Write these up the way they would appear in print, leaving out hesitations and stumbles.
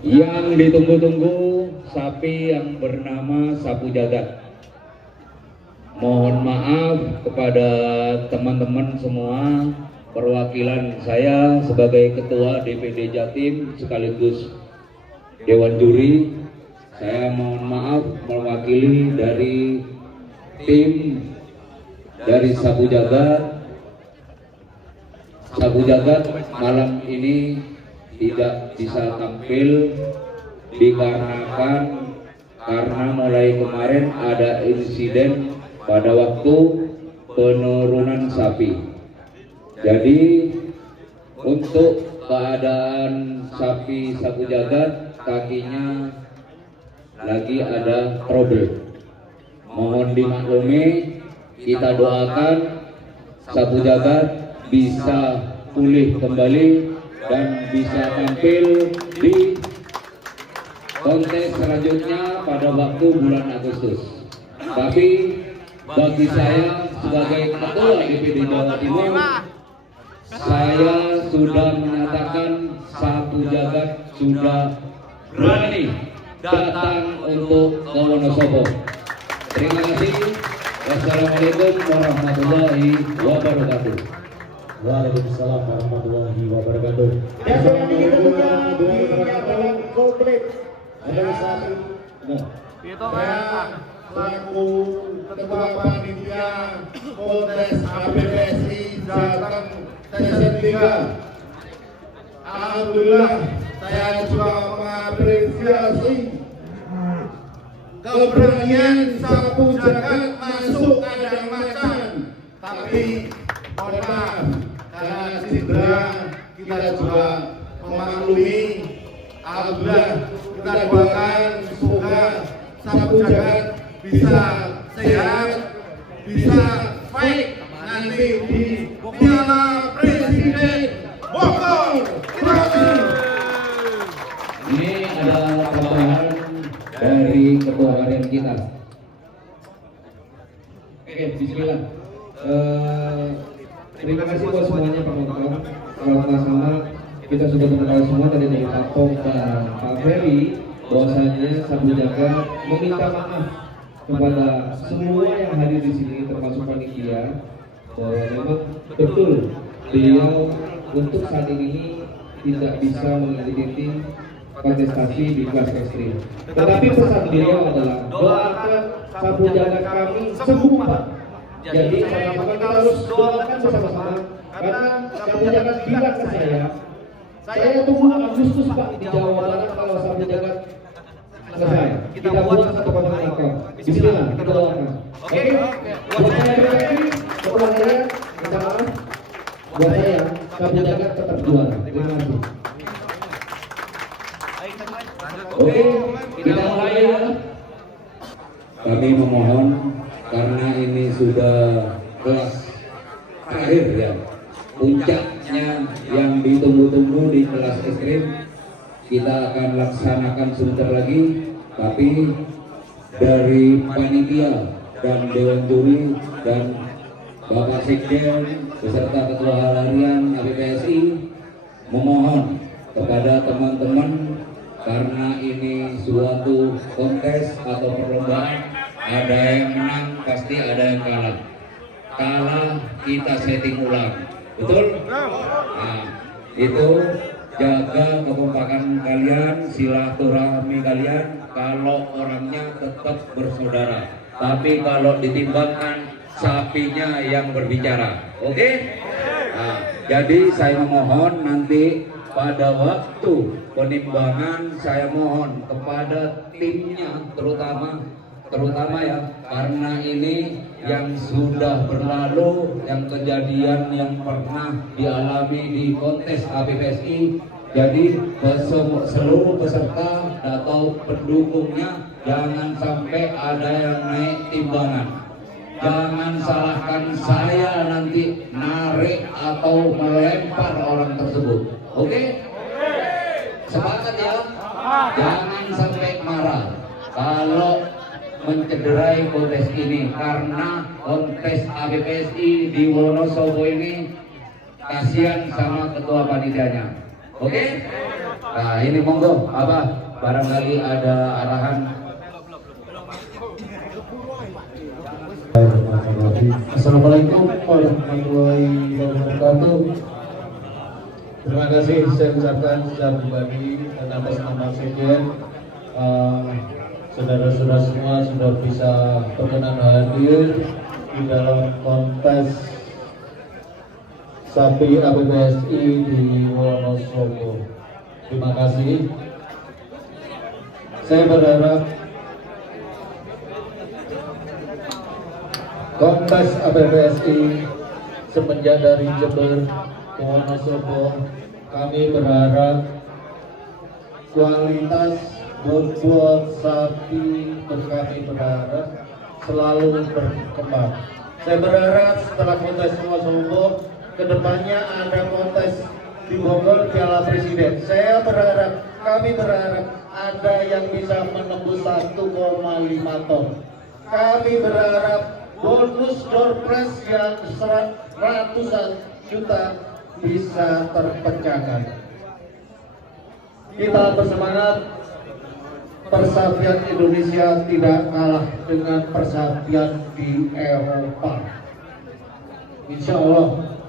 Yang ditunggu-tunggu sapi yang bernama Sapu Jagat. Mohon maaf kepada teman-teman semua, perwakilan saya sebagai Ketua DPD Jatim sekaligus Dewan Juri, saya mohon maaf mewakili dari tim dari Sapu Jagat. Sapu Jagat malam ini tidak bisa tampil dikarenakan karena mulai kemarin ada insiden pada waktu penurunan sapi. Jadi untuk keadaan sapi Sapu Jagat, kakinya lagi ada trouble. Mohon dimaklumi, kita doakan Sapu Jagat bisa pulih kembali dan bisa tampil di kontes selanjutnya pada waktu bulan Agustus. Tapi bagi saya sebagai Ketua DPD Jawa Timur, saya sudah menyatakan Sapu Jagat sudah berani datang untuk ke Wonosobo. Terima kasih. Wassalamualaikum warahmatullahi wabarakatuh. Waalaikumsalam warahmatullahi wabarakatuh. Dan selanjutnya tentunya dinyatakan komplit adalah satu. Saya selaku Ketua Panitia Kontes APPSI Jateng Season 3. Alhamdulillah saya juga mengapresiasi keberanian Sapu Jagat masuk kandang macan, tapi mohon maaf karena cedera kita juga memaklumi. Alhamdulillah kita doakan semoga Sapu Jagat bisa sehat, bisa fight nanti di Piala Presiden Bogor. Terima kasih. Ini adalah tambahan dari ketua harian kita. Oke, bismillah. Terima kasih buat semuanya penonton. Sama-sama kita sudah mengetahui semua dari Pak Pong dan Pak Ferry bahwasanya Sapu Jagat meminta maaf kepada semua yang hadir di sini termasuk panitia bahwa memang betul beliau untuk saat ini tidak bisa mengikuti kontestasi di kelas ekstrim. Tetapi pesan beliau adalah doakan Sapu Jagat kami sembuh Pak. Jadi sama-sama kita harus doakan bersama-sama karena Sapu Jagat bilang ke saya tunggu Agustus Pak di Jawa Barat kalau Sapu Jagat selesai. Kita buat satu kontrak akor. Bismillah, kita doakan. Oke. Buat saya pribadi, ketua saya minta maaf. Buat saya Sapu Jagat tetap juara. Terima kasih. Oke, kita mulai ya. Kami memohon karena ini sudah kelas akhir ya, puncaknya yang ditunggu-tunggu di kelas ekstrim, kita akan laksanakan sebentar lagi. Tapi dari panitia dan dewan juri dan Bapak Sekjen beserta Ketua Harian APPSI memohon kepada teman-teman, karena ini suatu kontes atau perlombaan, ada yang menang pasti ada yang kalah. Kalah kita setting ulang, betul? Nah, itu jaga kekompakan kalian, silaturahmi kalian. Kalau orangnya tetap bersaudara, tapi kalau ditimbangkan sapinya yang berbicara, oke? Nah, jadi saya memohon nanti pada waktu penimbangan saya mohon kepada timnya terutama ya, karena ini yang sudah berlalu, yang kejadian yang pernah dialami di kontes APPSI. Jadi seluruh peserta atau pendukungnya jangan sampai ada yang naik timbangan. Jangan salahkan saya nanti narik atau melempar orang tersebut. Oke? Sepakat ya? Jangan sampai marah kalau mencederai kontes ini, karena kontes APPSI di Wonosobo ini kasihan sama ketua panitianya. Oke? Nah ini monggo, Abah, barangkali ada arahan. Assalamualaikum warahmatullahi wabarakatuh. Terima kasih saya ucapkan secara pribadi dan atas nama sekjen. Saudara-saudara semua sudah bisa berkenan hadir di dalam kontes sapi APBSI di Wonosobo. Terima kasih. Saya berharap kontes APBSI semenjak dari Jember ke Wonosobo, kami berharap kualitas bobot sapi kami berharap selalu berkembang. Saya berharap setelah kontes Wonosobo, kedepannya ada kontes di Bogor Piala Presiden. Saya berharap, kami berharap ada yang bisa menembus 1,5 ton. Kami berharap bonus door prize yang ratusan juta bisa terpecahkan. Kita bersemangat, persapian Indonesia tidak kalah dengan persapian di Eropa. Insya Allah.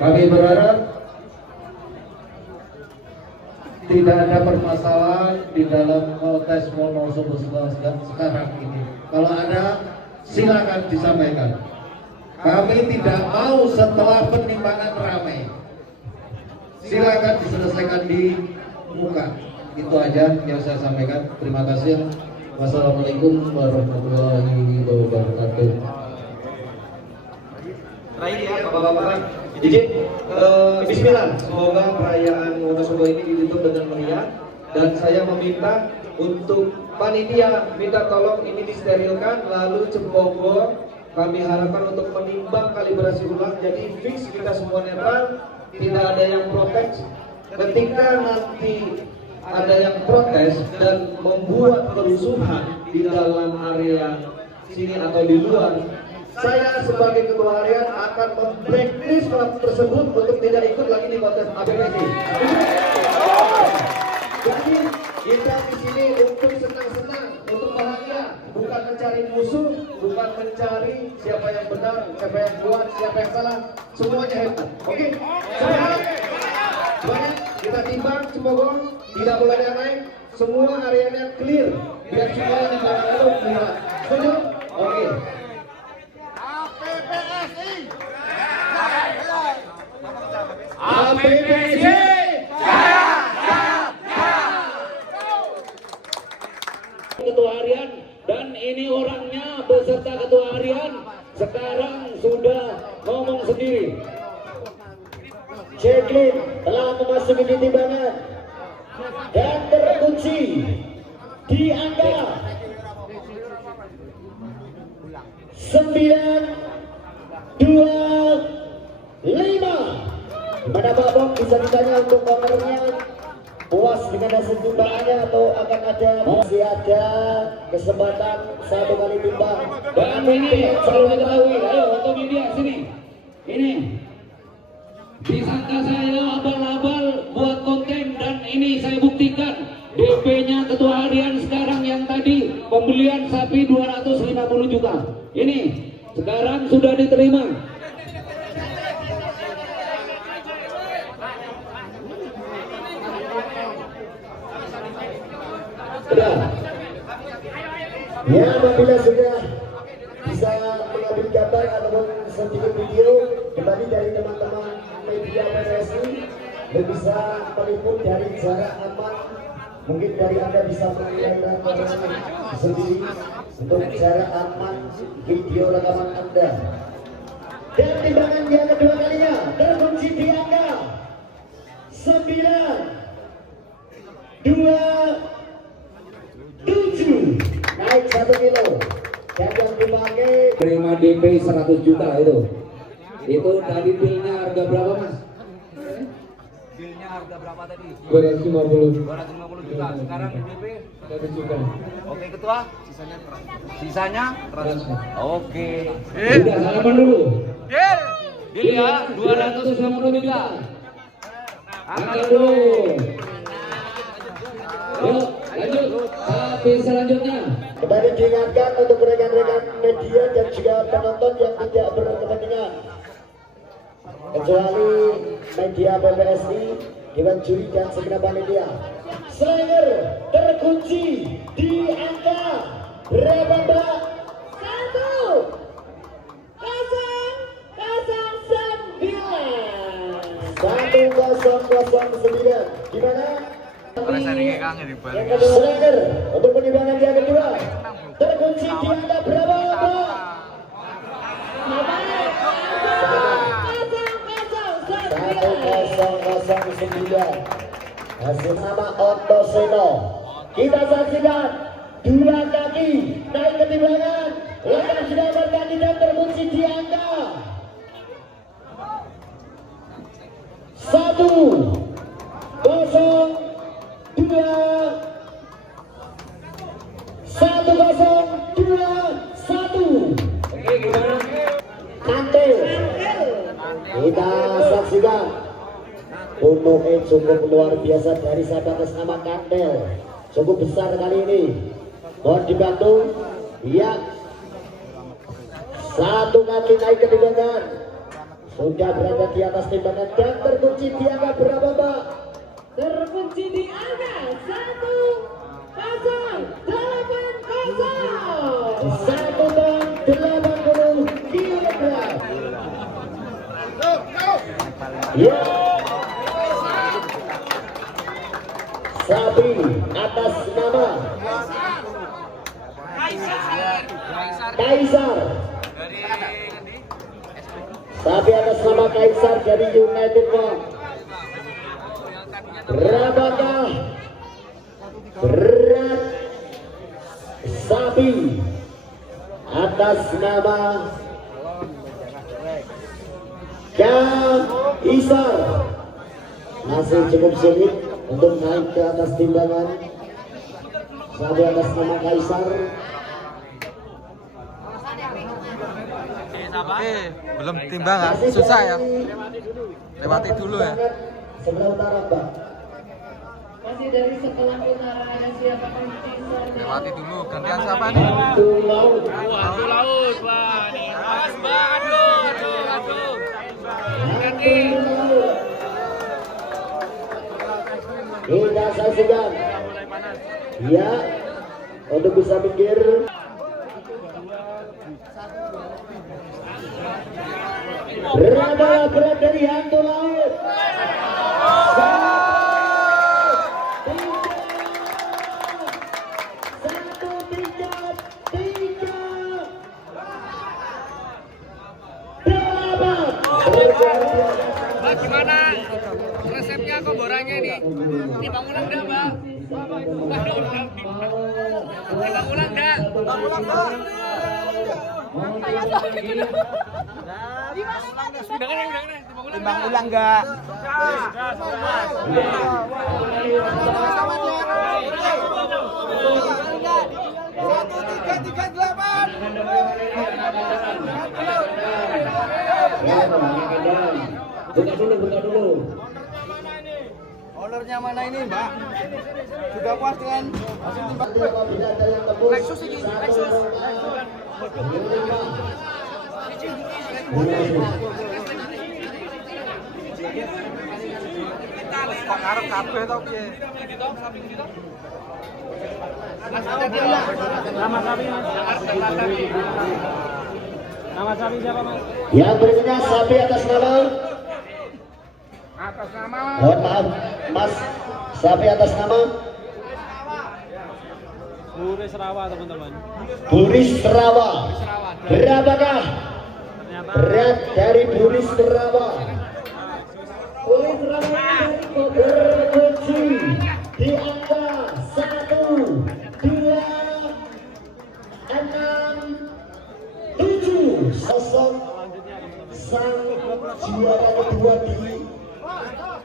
Kami berharap tidak ada permasalahan di dalam kontes Wonosobo sekarang ini. Kalau ada, silakan disampaikan. Kami tidak mau setelah penimbangan ramai. Silakan diselesaikan di muka. Itu aja yang saya sampaikan. Terima kasih. Wassalamualaikum warahmatullahi wabarakatuh. Terakhir ya Bapak-bapak, izin Bismillah, semoga perayaan Wonosobo ini ditutup dengan meriah. Dan saya meminta untuk panitia, minta tolong ini disterilkan, lalu Cembogo kami harapkan untuk menimbang kalibrasi ulang, jadi fix kita semua netral, tidak ada yang protes. Ketika nanti ada yang protes dan membuat kerusuhan di dalam area sini atau di luar, saya sebagai ketua harian akan memblacklist klub tersebut untuk tidak ikut lagi di kontes APBSI. Jadi kita di sini untuk senang-senang, untuk bahagia, bukan mencari musuh, bukan mencari siapa yang benar, siapa yang kuat, siapa yang salah, semuanya hebat. Oke? Semuanya kita timbang, semoga tidak boleh ada yang naik, semua areanya clear, biar semua di belakang itu melihat. Setuju? Oke. APBSI Ketua harian, dan ini orangnya beserta ketua harian sekarang sudah ngomong sendiri. Checklist telah memasuki timbangan dan terkunci di angka 925. Pada Pak Bok bisa ditanya untuk komernya puas dengan hasil timbangannya atau akan ada masih ada kesempatan satu kali timbang. Dan ini selalu diketahui, ayo untuk media sini. Ini disangka saya abal-abal buat konten, dan ini saya buktikan DP-nya ketua harian sekarang yang tadi pembelian sapi 250 juta. Ini sekarang sudah diterima. Sudah. Ya, apabila sudah bisa mengambil gambar ataupun sedikit video kembali dari teman-teman media PSSI dan bisa meliput dari jarak aman. Mungkin dari Anda bisa melihat sendiri untuk jarak aman video rekaman Anda. Dan timbangan yang kedua kalinya terkunci di angka 927, naik 1 kilo. Dan yang dipakai Terima DP 100 juta itu. Itu tadi dealnya harga berapa, Mas? Dealnya harga berapa tadi? 250. 250 juta. Sekarang DP 100 juta. oke ketua? Sisanya? Oke. Sudah salaman dulu. Deal ya 250 juta. Angkat dulu. Yuk, lanjut. Tapi selanjutnya. Kembali diingatkan untuk rekan-rekan media dan juga penonton yang tidak berkepentingan, kecuali media PPSI, Dewan Juri dan segenap panitia. Slanger terkunci di angka berapa, Mbak? 1009. Gimana? Slanger untuk penimbangan yang kedua terkunci di angka berapa, Mbak? 1009. Hasil nama Ontoseno. Kita saksikan dua kaki naik ke timbangan. Langkah sudah berkandidat terkunci di angka 1021. Kantil. Kita saksikan untuknya cukup luar biasa dari sahabat atas nama Kantil, cukup besar kali ini. Mohon dibantu. Ya, satu kaki naik ke timbangan, sudah berada di atas timbangan dan terkunci di angka berapa, Mbak? Terkunci di angka 1,80 kilogram. Ya, sapi atas nama Kaisar. Sapi atas nama Kaisar dari United World. Berapakah berat sapi atas nama Kaisar? Masih cukup sulit untuk naik ke atas timbangan. Sapi atas nama Kaisar. Belum timbangan, susah ya. Lewati dulu ya. Sebelah utara, Pak. Masih dari sebelah utara ada siapa kunci? Lewati dulu. Gantian siapa nih? Hantu laut. Hantu laut, Pak. Nih, Mas, Pak. Aduh. Hantu laut. Kita saksikan. Ya, untuk bisa minggir. Berapa berat dari hantu laut? 138. Mbak, gimana resepnya komborannya nih? Timbang ulang enggak, Mbak? Timbang ulang enggak? Timbang ulang enggak? Buka dulu. Ownernya mana ini, Mbak? Sudah puas dengan hasil timbang? Lexus ini, Lexus. Kok ngarep kabeh to piye? Nama sapi siapa, Mas? Yang berikutnya sapi atas nama. Mohon maaf, Mas. Sapi atas nama Buris Rawa, teman-teman. Buris Rawa. Berapakah berat dari Buris Rawa? Buris Rawa terkunci di angka 1, 2, 6, 7. Sosok sang juara kedua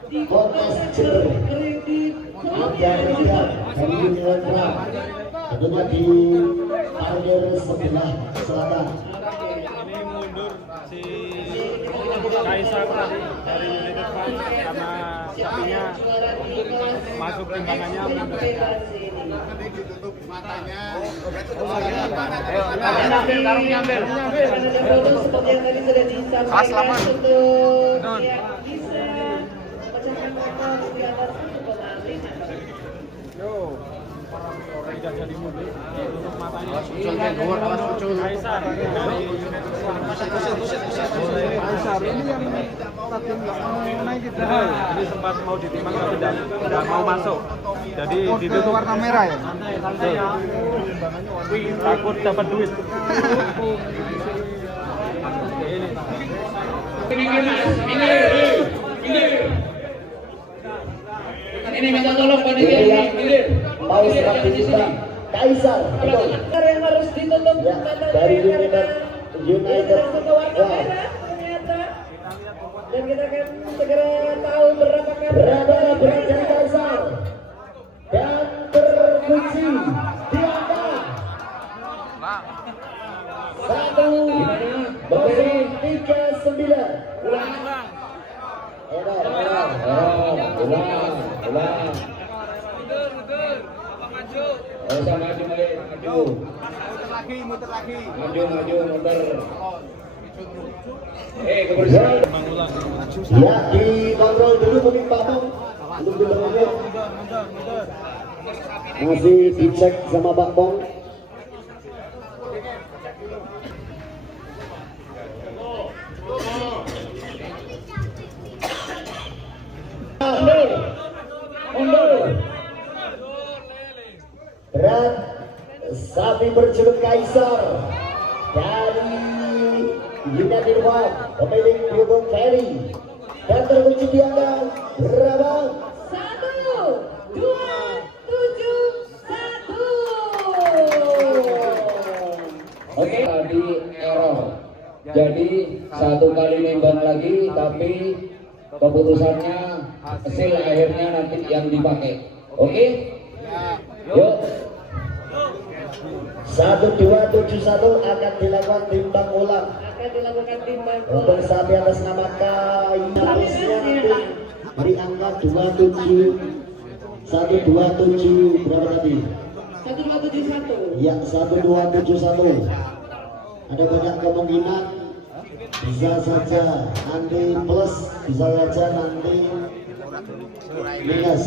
di kontes jer agar lihat dari Unilever, tentunya di parkir sebelah selatan. Ini mundur si Kaisar tadi dari United Fund sama Artinya masuk timbangannya seperti yang tadi sudah disampaikan untuk yang bisa memecahkan rekor di atas 1,5. Kaisar ini yang tadi naik itu ini sempat mau ditimbang tapi tidak mau masuk, jadi ditutup warna merah ya. Takut dapat duit. Ini minta tolong panitia ini. Mau 100 juta Kaisar betul. Yang harus ditutup Ya, dari United wow. ternyata. Dan kita akan segera tahu berapakah Berapa berat dari Kaisar dan terkunci di angka 1,39. Ulang. Sama maju, Muter lagi. maju, muter. Kebersihan. Ya, dikontrol dulu mungkin Pak Bang. Belum dibangun. Masih dicek sama Pak Bang. Berat sapi berjuluk Kaisar dari United World pemilik Biobon Ferry dan terkunci di angka berapa? 1, 2, 7, 1. Oke, tadi error. Jadi satu kali nimbang lagi, tapi keputusannya hasil akhirnya nanti yang dipakai. Oke? Yuk. 1271 akan dilakukan timbang ulang Akan dilakukan timbang untuk sapi atas nama Kaisarnya dari angka 27 127 berapa tadi? 1271. Ya 1271. Ada banyak kemungkinan, bisa saja nanti plus, bisa saja nanti minus.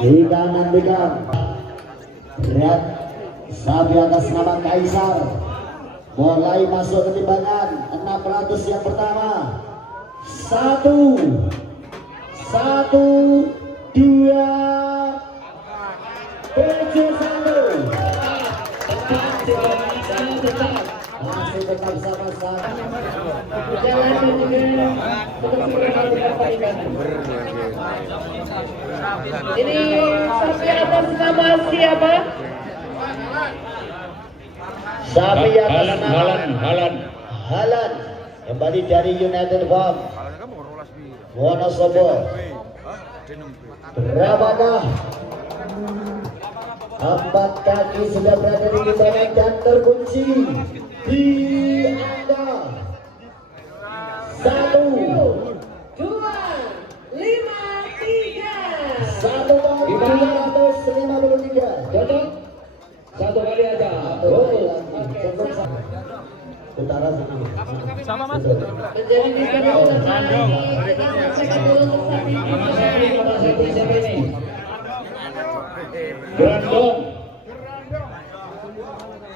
Kita nantikan berat sapi atas nama Kaisar mulai masuk ke timbangan 600 yang pertama. 1, 2, 7, 1. Masih tetap sama-sama. Jalan dan juga untuk segera melakukan peringatan. Ini sapi atas nama siapa? Sapi atas nama Halan. Halan kembali dari United Farm Wonosobo. Berapakah? 4 kaki sudah berada di timbangan dan terkunci di angka 1, 2, 5, 3. 1,253. Cocok? Satu kali aja. Utara sini. Sama Mas. Menjadi tiga lagi. Kita cek dulu untuk sapi ini. Siapa ini? Brandon.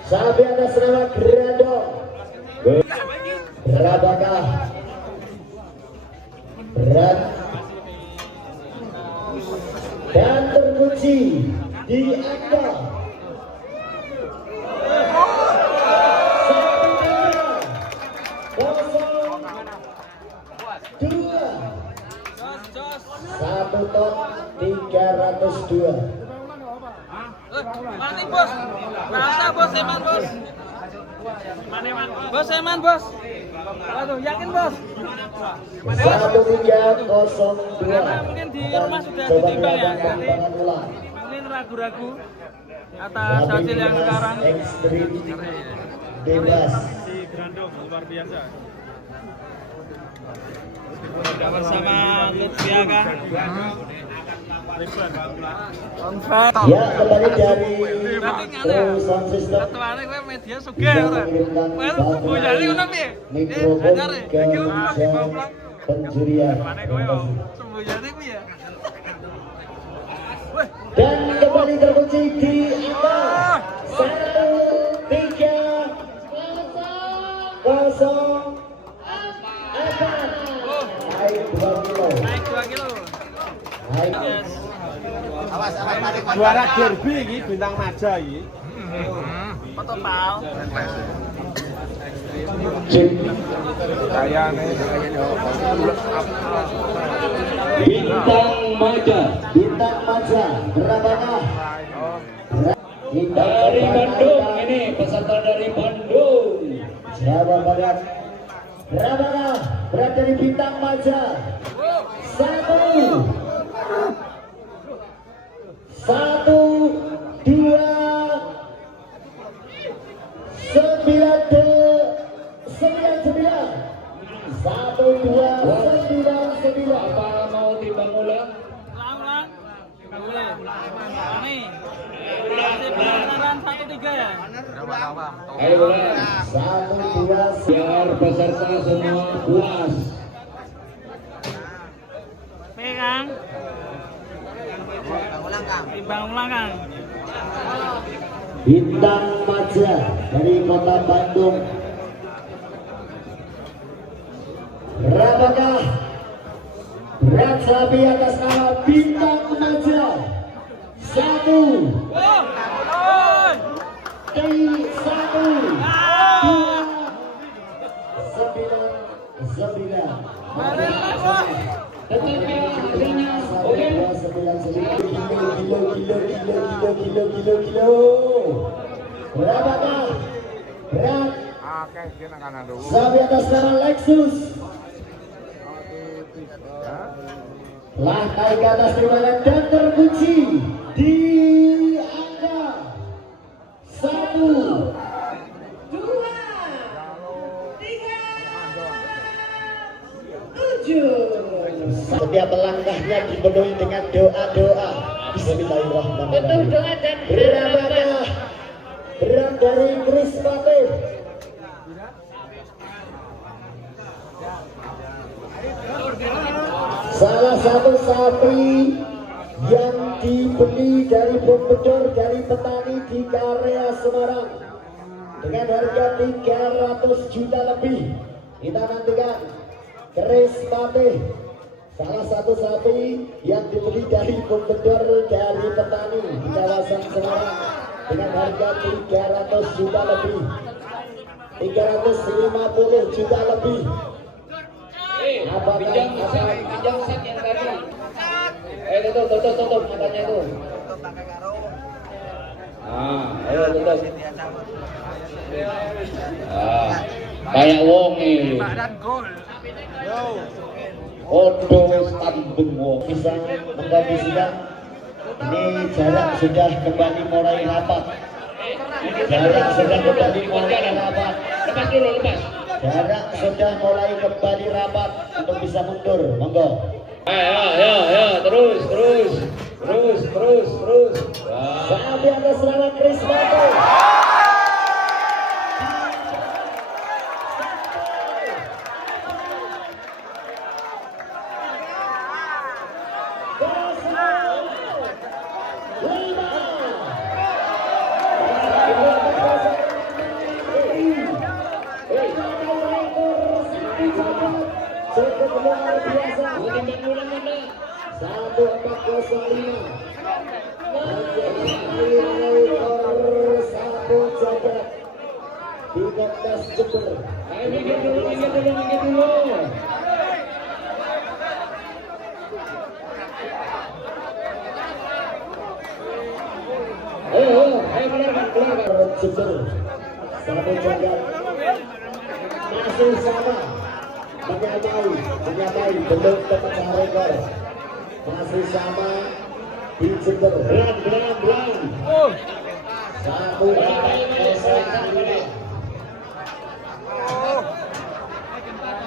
Sapi atas nama Grandong. Berapakah berat dan terkunci di angka 1 ton 302. Mati bos. Rasa bos eman bos. Bos eman bos. Aduh yakin bos. 1302. Karena mungkin di rumah sudah Coba ditimbang ya. dilakukan timbangan ulang. Mungkin ragu-ragu. atas hasil yang sekarang ekstrim bebas. di Grandong luar biasa. Kita bersama Lutfiaga. Ya, kembali dari sound system Media sugih ora. Wes bojane ngono piye? mikrofon ke jam penjurian. Sembojane piye? Dan kembali terkunci di angka 1-3-0 akan naik 2 kilo. Naik 2 kilo. Naik. Juara derby iki Bintang Maja iki. Foto pal. Bintang Maja Bintang Maja berapakah? dari Bandung, ini peserta dari Bandung. Jawa Barat. Berapakah berat dari Bintang Maja? 1-2-9-9. Apa mau timbang ulang? Ulang. Nih. Masih pelanggaran 1-3 ya? Ayo ulang. 1-2. Biar peserta semua puas. Pegang. Timbang ulang Kang. Bintang Maja dari kota Bandung. Berapakah berat sapi atas nama Bintang Maja? 1 Tetap ya hasilnya. Oke. Kilo. Berapakah berat sapi atas nama Lexus? Telah naik ke atas timbangan dan terkunci di angka 1, 2, 3, 7. Setiap langkahnya dipenuhi dengan doa-doa. Bismillahirrahmanirrahim. Betul doa dan Berapakah berat dari Chris Patih? Salah satu sapi yang dibeli dari pembedor dari petani di Karya Semarang dengan harga 300 juta lebih. Kita nantikan Chris Patih, salah satu sapi yang dibeli dari pembedor dari petani di kawasan Semarang dengan harga 300 juta lebih, 350 juta lebih. Pinjam set yang tadi. Tutup matanya itu. Ayo tutup. Kayak wong nih. Odo tambung wong. Bisa mengkondisikan ini jarak sudah kembali mulai rapat. Jarak sudah kembali mulai rapat. Lepas dulu, lepas. Jarak sudah mulai kembali rapat untuk bisa mundur. Monggo. Ayo, terus. Wah. Sapi atas nama Chris Patih. Cukup luar biasa. 1405. Satu jagat di Kota Jember. Ayo minggir dulu. Ayo keluarkan. Jember. Satu jagat masih sama, menyamai belum terpecah rekor, masih sama di Jember. Belang. Satu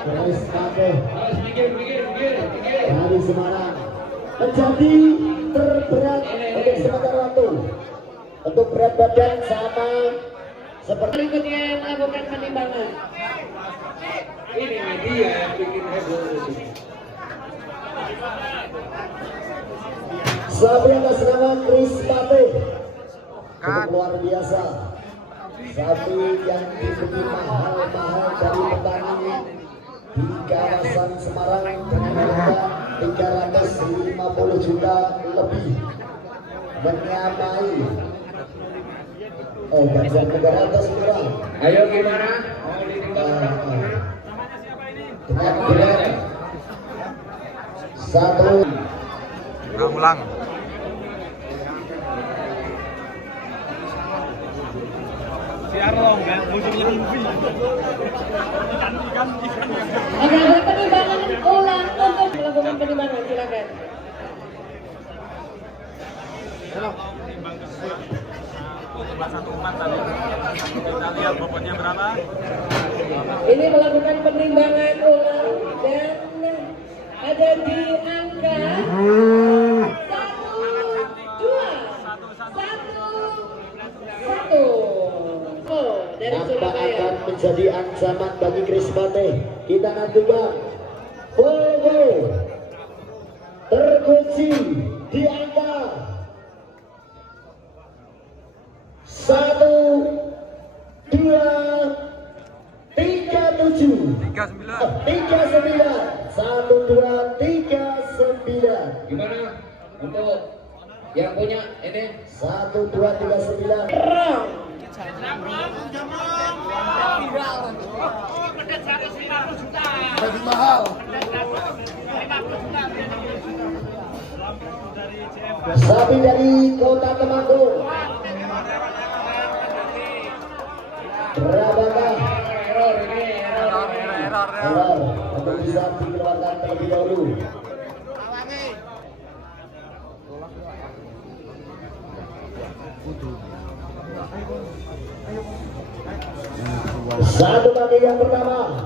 Chris Mate dari Semarang menjadi terberat untuk sementara waktu. Untuk berat badan sama seperti Berikutnya melakukan penimbangan. Ini media yang bikin heboh. sapi atas nama Chris Mate. Luar biasa. Sapi yang dibeli mahal-mahal dari petani di kawasan Semarang dengan harga 350 juta lebih menyamai Banjarnegara atau Semarang. Ayo gimana? Mau ditimbang? Dengan berat satu Ulang. Oke, ada penimbangan ulang untuk melakukan penimbangan, silakan. Ini melakukan penimbangan ulang dan ada di angka 1, 2, 1, 1. Oh, dari apa Surabaya. akan menjadi ancaman bagi Chris Mate? Kita nantikan. Volvo terkunci di angka 1, 2, 3, 7, 39. 39, 1, 2, 3, 9. Gimana? Untuk yang punya ini 1, 2, 3, 9. Lebih mahal. Sapi dari Kota Temanggung. Berapakah? Error. Untuk bisa dikeluarkan terlebih dahulu. Satu kaki yang pertama.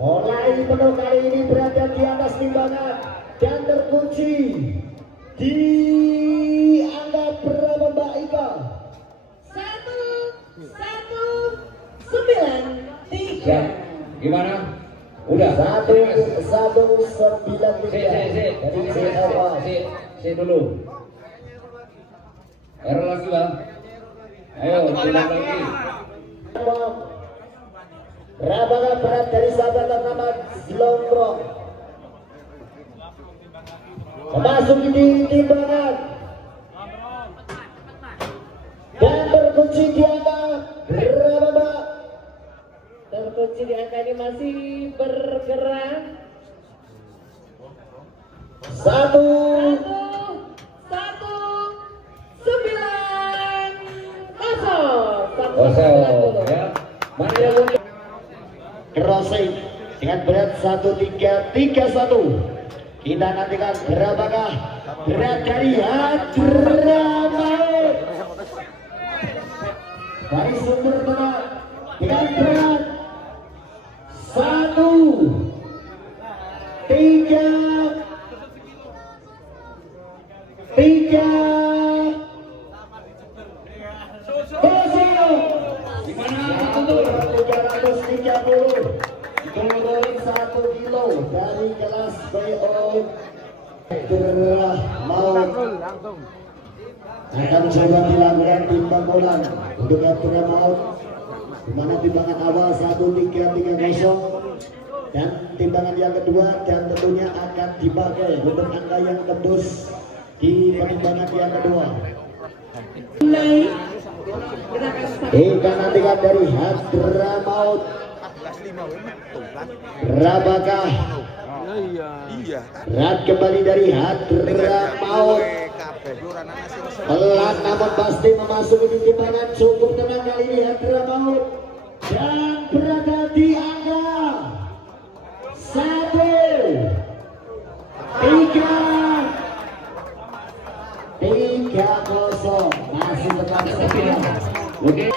Mulai penuh kali ini berada di atas timbangan dan terkunci di angka berapa Mbak Ika? 1, 9, 3. gimana? Udah. 1, 9, 3 Si dari CLA. dulu. Error lagi bang. Ayo ulang lagi. Berapakah berat dari sahabat nama Zlongkrong? Memasuki di timbangan dan terkunci di angka berapa Mbak? Terkunci di angka ini masih bergerak. 1, 1, 9, 0. Kosong ya. Mana yang punya? crossing dengan berat 1331. Kita nantikan berapakah berat dari Hadramaut dari sumber tenaga dengan berat 1, 3, 330 turun 1 kilo dari kelas BO Hadramaut akan coba dilakukan timbang ulang untuk Hadramaut di mana timbangan awal 1330 dan timbangan yang kedua dan tentunya akan dipakai untuk angka yang tembus di penimbangan yang kedua. Naik. Kita nantikan dari Hadramaut. Berapakah berat kembali dari Hadramaut? Pelan namun pasti memasuki di timbangan cukup tenang kali ini Hadramaut dan berada di angka 1, 3, 3-0 masih tetap setia. Oke.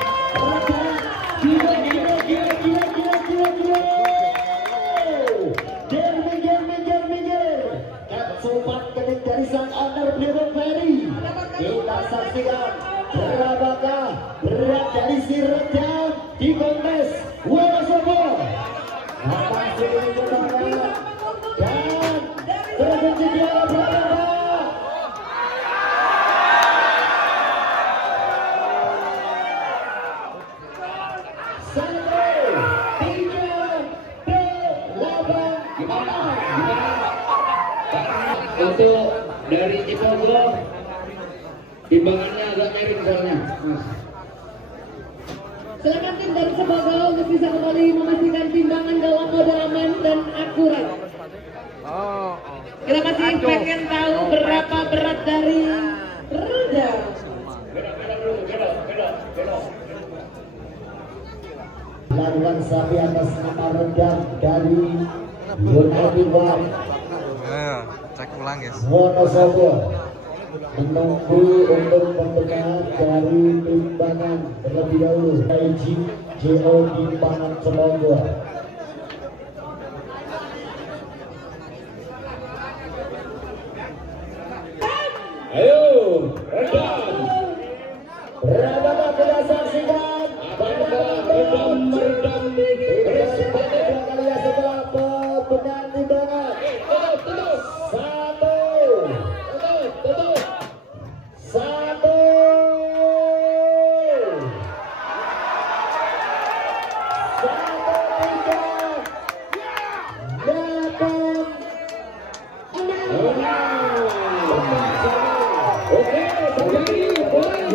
Dari sang owner Blue Ferry, kita saksikan berapakah berat dari si Redam di Kontes Wonosobo. Akan sulit bertambah dan terkunci dia bertambah. Untuk dari Cipogo timbangannya agak miring soalnya, Mas. Silakan tim dari Sebago untuk bisa kembali memastikan timbangan dalam mode aman dan akurat. Kita masih pengen tahu berapa berat dari Redam. Laluan sapi atas nama Redam dari Yonadiwan Cek ulang guys. Wonosobo menunggu untuk pembekalan dari timbangan terlebih dahulu dari JO timbangan Selongo. Ayo, Redam. Berapa kita saksikan? Apakah Redam meredam Kalian setelah pembenahan timbangan. Satu. Oke, kembali poin.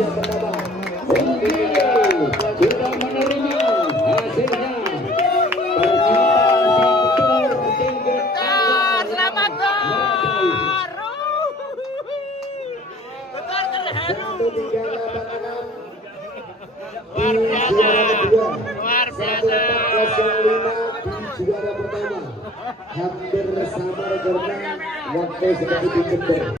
Sudah menerima hasilnya. Selamat Satu tiga lapangan di juara kedua. Luar 1:14.05 di juara pertama. Hampir sama rekornya waktu seperti di Jember.